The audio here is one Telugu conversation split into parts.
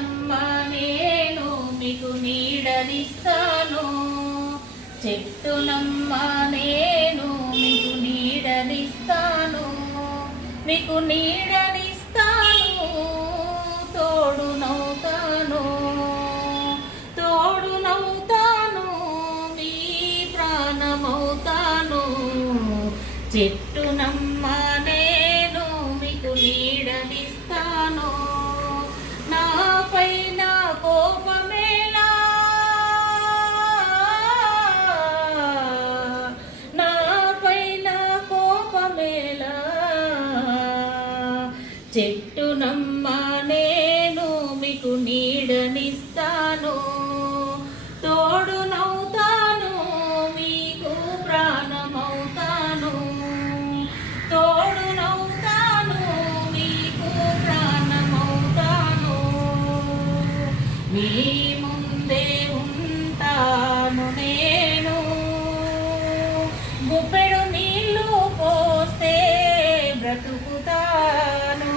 చెట్టునమ్మ నేను మీకు నీడనిస్తాను, చెట్టునమ్మ నేను మీకు నీడనిస్తాను, మీకు నీడనిస్తాను, తోడునవుతాను, తోడునవుతాను, మీ ప్రాణమవుతాను. చెట్టునమ్మ నేను మీకు నీడనిస్తాను, నాపైన కోపమేలా, నాపైన కోపమేలా, చెట్టునమ్మ నేను మీకు నీడనిస్తాను, తోడునవుతాను, మీకు ప్రాణమవుతాను, తోడునవుతాను, మీకు ప్రాణమవుతాను. మీ ముందే ఉంటాను నేను, గుప్పెడు నీళ్ళు పోస్తే బ్రతుకుతాను,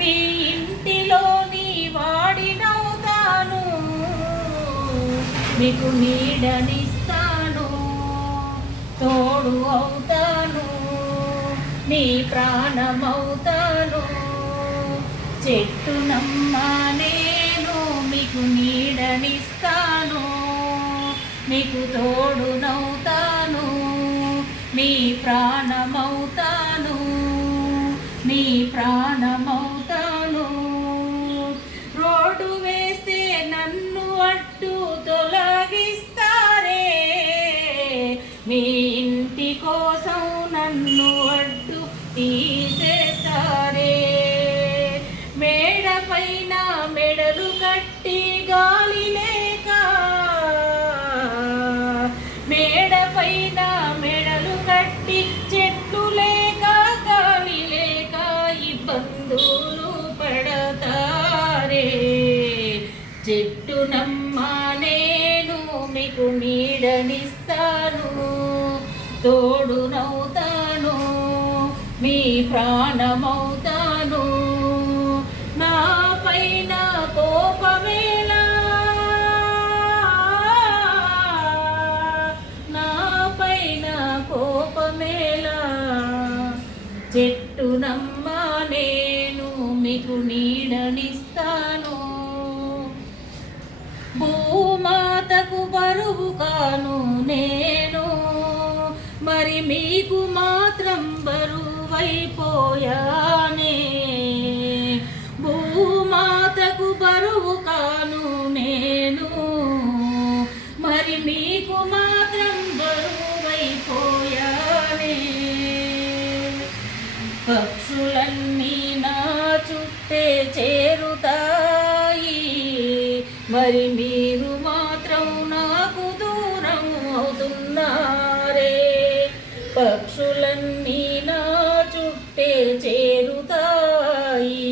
మీ ఇంటిలోని వాడినవుతాను, మీకు నీడనిస్తాను, తోడు అవుతాను, నీ ప్రాణమవుతాను. చెట్టునమ్మ నేను మీకు నీడనిస్తాను, మీకు తోడునవుతాను, మీ ప్రాణమవుతాను, మీ ప్రాణమవుతాను. రోడ్డు వేస్తే నన్ను అడ్డు తొలగిస్తారే, మీ ఇంటి కోసం నన్ను అడ్డు తీసేస్తారే, మేడ పైన మెడలు కట్టి గాలి లేక, మేడ పైన మెడలు కట్టి చెట్లు లేక గాలి లేక ఇబ్బందులు పడతారే. చెట్టునమ్మ నేను మీకు నీడనిస్తాను, తోడునవుతాను, మీ ప్రాణమవుతాను. నాపైన కోపమేలా, నాపైన కోపమేలా, చెట్టునమ్మ నేను మీకు నీడనిస్తాను. భూమాతకు బరువు కాను నేను, మరి మీకు మాత్రం బరువైపోయానే, భూమాతకు బరువు కాను నేను, మరి మీకు మాత్రం బరువైపోయానే. పక్షులన్నీ నా చుట్టే చేరుతాయి, మరి మీరు మాత్రం నాకు దూరం అవుతున్నారే. పక్షులన్నీ నా చుట్టే చేరుతాయి,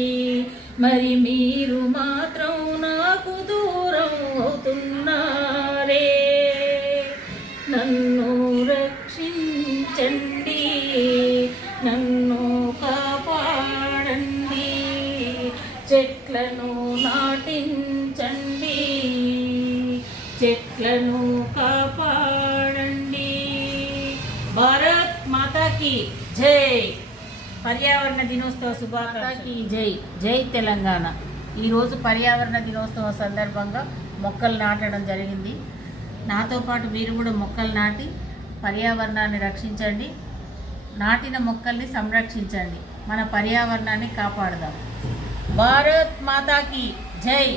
మరి మీరు మాత్రం నాకు దూరం అవుతున్నారే. నన్ను రక్షించండి, నన్ను కాపాడండి, చెట్లను నాటించండి, చెట్లను కాపాడండి. భారత్ మాతాకి జై. పర్యావరణ దినోత్సవ శుభాకాంక్షలు. జై జై తెలంగాణ. ఈరోజు పర్యావరణ దినోత్సవం సందర్భంగా మొక్కలు నాటడం జరిగింది. నాతో పాటు మీరు కూడా మొక్కలు నాటి పర్యావరణాన్ని రక్షించండి, నాటిన మొక్కల్ని సంరక్షించండి, మన పర్యావరణాన్ని కాపాడదాం. భారత్ మాతాకి జై.